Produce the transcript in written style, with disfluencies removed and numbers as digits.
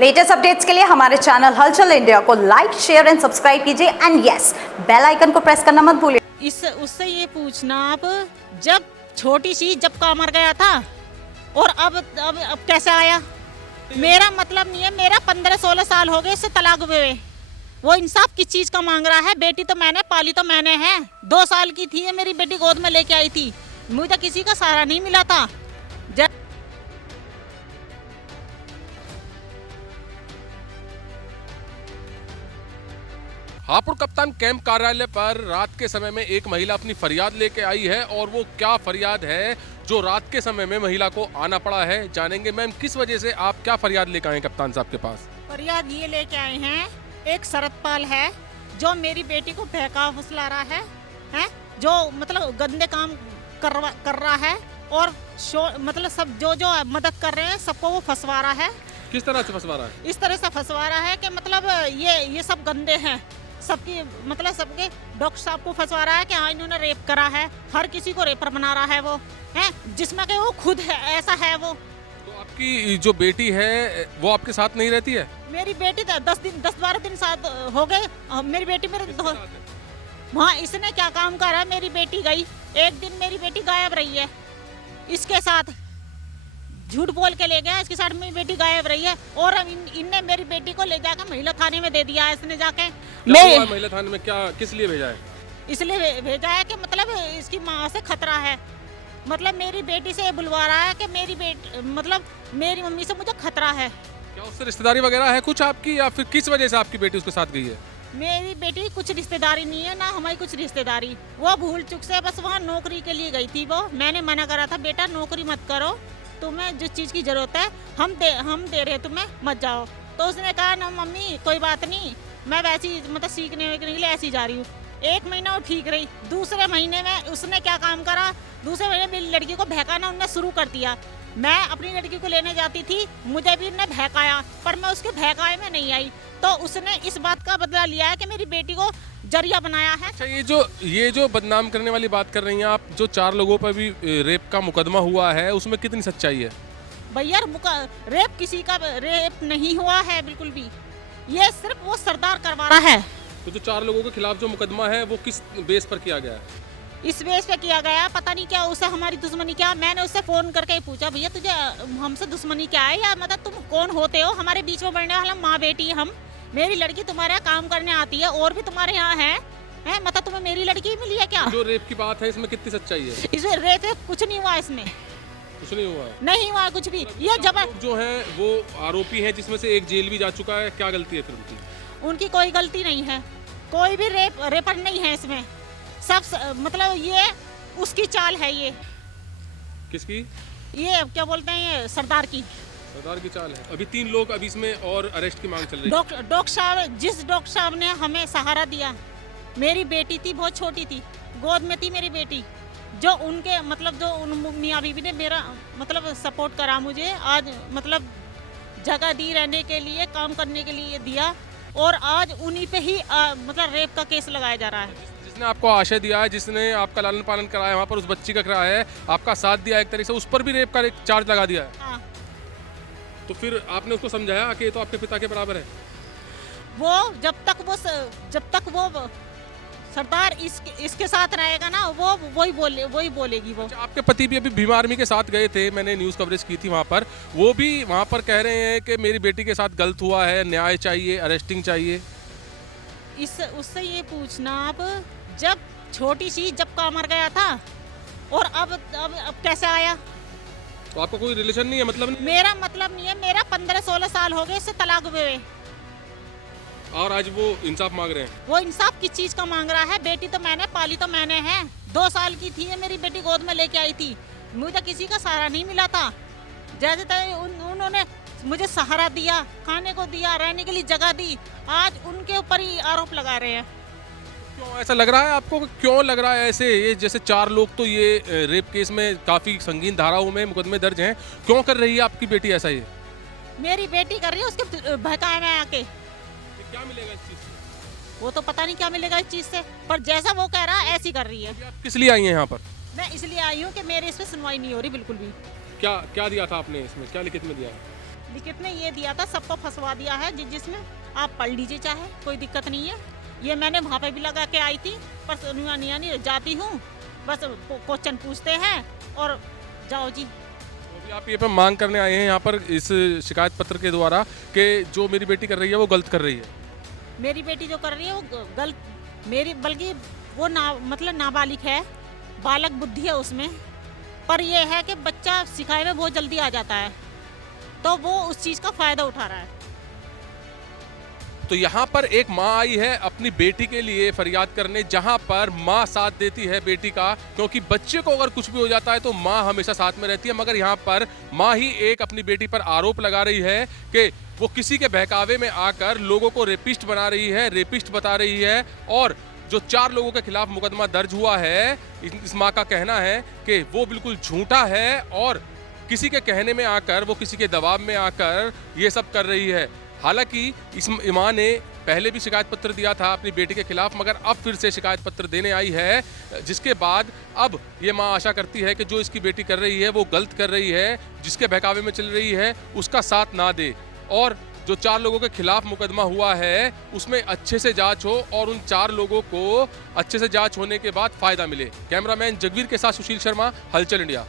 Latest updates के लिए हमारे चैनल हलचल इंडिया को लाइक, शेयर एंड सब्सक्राइब कीजिए एंड यस, बेल आइकन को प्रेस करना मत भूलिए। इस उससे ये पूछना आप, जब छोटी सी जब का मर गया था और अब कैसे आया? मेरा मतलब नहीं है, मेरा 15-16 साल हो गए इससे तलाक हुए। वो इंसाफ किस चीज का मांग रहा है? बेटी तो मैंने पाली, तो मैंने है। 2 साल की थी मेरी बेटी, गोद में लेके आई थी। मुझे किसी का सहारा नहीं मिला था। हापुड़ कप्तान कैंप कार्यालय पर रात के समय में एक महिला अपनी फरियाद लेके आई है, और वो क्या फरियाद है जो रात के समय में महिला को आना पड़ा है, जानेंगे। मैम, किस वजह से आप क्या फरियाद लेकर आए कप्तान साहब के पास? फरियाद ये लेके आए हैं, एक शरदपाल है जो मेरी बेटी को बहका फुसला रहा है, जो मतलब गंदे काम कर रहा है, और मतलब सब जो मदद कर रहे हैं सबको वो फंसवा रहा है। किस तरह से फंसवा रहा है? इस तरह से फंसवा रहा है कि मतलब ये सब गंदे हैं, सबकी मतलब सबके डॉक्टर साहब को फंसवा रहा है कि हाँ इन्होंने रेप करा है। हर किसी को रेपर बना रहा है वो, है जिसमें कि वो खुद है, ऐसा है वो। तो आपकी जो बेटी है वो आपके साथ नहीं रहती है? मेरी बेटी 10-12 दिन साथ हो गए। मेरी बेटी मेरे वहाँ इसने क्या काम करा? मेरी बेटी गई, एक दिन मेरी बेटी गायब रही है, इसके साथ झूठ बोल के ले गया, इसके साथ मेरी बेटी गायब रही है। और इनने मेरी बेटी को ले जाकर महिला थाने में दे दिया। इसने जाके महिला थाने में क्या किस लिए भेजा है? इसलिए भेजा है कि मतलब इसकी माँ से खतरा है, मतलब मेरी बेटी से बुलवा रहा है कि मतलब मेरी मम्मी से मुझे खतरा है। क्या उससे रिश्तेदारी वगैरह है कुछ आपकी, या फिर किस वजह से आपकी बेटी उसके साथ गई है? मेरी बेटी कुछ रिश्तेदारी नहीं है, ना हमारी कुछ रिश्तेदारी। वो भूल चुक से बस वहाँ नौकरी के लिए गई थी। वो मैंने मना करा था, बेटा नौकरी मत करो, तुम्हें जिस चीज़ की जरूरत है हम दे रहे तुम्हें, मत जाओ। तो उसने कहा ना मम्मी कोई बात नहीं, मैं वैसे ही मतलब सीखने के लिए ऐसी जा रही हूँ। 1 महीना वो ठीक रही, दूसरे महीने में उसने क्या काम करा? दूसरे महीने मेरी लड़की को बहकाना उन्होंने शुरू कर दिया। मैं अपनी लड़की को लेने जाती थी, मुझे भी उन्होंने बहकाया, पर मैं उसके बहकाए में नहीं आई। तो उसने इस बात का बदला लिया है कि मेरी बेटी को जरिया बनाया है। अच्छा, ये जो बदनाम करने वाली बात कर रही हैं आप, जो 4 लोगों पर भी रेप का मुकदमा हुआ है, उसमें कितनी सच्चाई है? भैया रेप किसी का रेप नहीं हुआ है बिल्कुल भी, ये सिर्फ वो सरदार करवा रहा है। तो जो 4 लोगों के खिलाफ जो मुकदमा है वो किस बेस पर किया गया है? इस बेस पे किया गया, पता नहीं क्या उससे हमारी दुश्मनी क्या। मैंने उससे फोन करके ही पूछा, भैया तुझे हमसे दुश्मनी क्या है, या मतलब तुम कौन होते हो हमारे बीच में बढ़ने वाला? माँ बेटी हम, मेरी लड़की तुम्हारे यहाँ काम करने आती है, और भी तुम्हारे यहाँ है मतलब तुम्हें मेरी लड़की ही मिली है क्या? जो रेप की बात है इसमें कितनी सच्चाई है? इसमें रेप कुछ नहीं हुआ, इसमें कुछ नहीं हुआ, नहीं हुआ कुछ भी। ये जबर जो है वो आरोपी हैं, जिसमें से एक जेल भी जा चुका है, क्या गलती है फिर उनकी? उनकी कोई गलती नहीं है, कोई भी रेपर नहीं है इसमें। सब मतलब ये उसकी चाल है। ये किसकी? ये क्या बोलते हैं, ये सरदार की चाल है। अभी 3 लोग अभी इसमें और अरेस्ट की मांग चल रही है। डॉक्टर साहब, जिस डॉक्टर साहब ने हमें सहारा दिया, मेरी बेटी थी बहुत छोटी थी, गोद में थी मेरी बेटी, जो उनके मतलब जो उन मियाँ बीवी ने मेरा मतलब सपोर्ट करा, मुझे आज मतलब जगह दी रहने के लिए, काम करने के लिए दिया, और आज उन्हीं पे ही मतलब रेप का केस लगाया जा रहा है। जिसने आपको आशय दिया है, जिसने आपका लालन पालन कराया, वहाँ पर उस बच्ची का कराया है, आपका साथ दिया एक तरीके से, उस पर भी रेप का एक चार्ज लगा दिया है। हाँ। तो फिर आपने उसको समझाया कि ये तो आपके पिता के बराबर है? वो जब तक वो सरदार इसके साथ रहेगा ना, वो वही बोलेगी वो। अच्छा, आपके पति भी अभी भीम आर्मी के साथ गए थे, मैंने न्यूज़ कवरेज की थी वहाँ पर, वो भी वहाँ पर कह रहे हैं कि मेरी बेटी के साथ गलत हुआ है, न्याय चाहिए, अरेस्टिंग चाहिए। उससे ये पूछना आप, जब छोटी सी जब का मर गया था और अब कैसे आया? तो आपका कोई रिलेशन नहीं है, मतलब नहीं? मेरा मतलब नहीं है, मेरा 15-16 साल हो गए इससे तलाक हुए, और आज वो इंसाफ मांग रहे हैं। वो इंसाफ किस चीज का मांग रहा है? बेटी तो मैंने पाली, तो मैंने है। 2 साल की थी मेरी बेटी, गोद में लेके आई थी, मुझे किसी का सहारा नहीं मिला था। जैसे उन्होंने मुझे सहारा दिया, खाने को दिया, रहने के लिए जगह दी, आज उनके ऊपर ही आरोप लगा रहे हैं। क्यों ऐसा लग रहा है आपको? क्यों लग रहा है ऐसे? ये जैसे 4 लोग तो ये रेप केस में काफी संगीन धाराओं में मुकदमे दर्ज हैं, क्यों कर रही है आपकी बेटी ऐसा? ये मेरी बेटी कर रही है, उसके बहकाए में आके। क्या मिलेगा इस चीज से? वो तो पता नहीं क्या मिलेगा इस चीज से, पर जैसा वो कह रहा है ऐसी कर रही है। आप किस लिए आई हैं यहाँ पर? मैं इसलिए आई हूँ कि मेरे इस पे सुनवाई नहीं हो रही बिल्कुल भी। क्या दिया था आपने इसमें, क्या लिखित में दिया है? लिखित में ये दिया था, सबको फंसवा दिया है जिसमें आप पढ़ लीजिए, चाहे कोई दिक्कत नहीं है। ये मैंने वहाँ पे भी लगा के आई थी, पर नहीं जाती हूँ, बस क्वेश्चन पूछते हैं और जाओ जी। तो अभी आप ये पर मांग करने आए हैं यहाँ पर इस शिकायत पत्र के द्वारा कि जो मेरी बेटी कर रही है वो गलत कर रही है। मेरी बेटी जो कर रही है वो गलत, मेरी बल्कि वो मतलब नाबालिग है, बालक बुद्धि है उसमें, पर ये है कि बच्चा सिखाए में बहुत जल्दी आ जाता है, तो वो उस चीज़ का फ़ायदा उठा रहा है। तो यहाँ पर एक माँ आई है अपनी बेटी के लिए फरियाद करने, जहाँ पर माँ साथ देती है बेटी का, क्योंकि बच्चे को अगर कुछ भी हो जाता है तो माँ हमेशा साथ में रहती है। मगर यहाँ पर माँ ही एक अपनी बेटी पर आरोप लगा रही है कि वो किसी के बहकावे में आकर लोगों को रेपिस्ट बना रही है, रेपिस्ट बता रही है। और जो 4 लोगों के खिलाफ मुकदमा दर्ज हुआ है, इस माँ का कहना है कि वो बिल्कुल झूठा है और किसी के कहने में आकर, वो किसी के दबाव में आकर ये सब कर रही है। हालांकि इस मां ने पहले भी शिकायत पत्र दिया था अपनी बेटी के खिलाफ, मगर अब फिर से शिकायत पत्र देने आई है, जिसके बाद अब ये मां आशा करती है कि जो इसकी बेटी कर रही है वो गलत कर रही है, जिसके बहकावे में चल रही है उसका साथ ना दे, और जो 4 लोगों के खिलाफ मुकदमा हुआ है उसमें अच्छे से जांच हो और उन 4 लोगों को अच्छे से जांच होने के बाद फायदा मिले। कैमरामैन जगवीर के साथ सुशील शर्मा, हलचल इंडिया।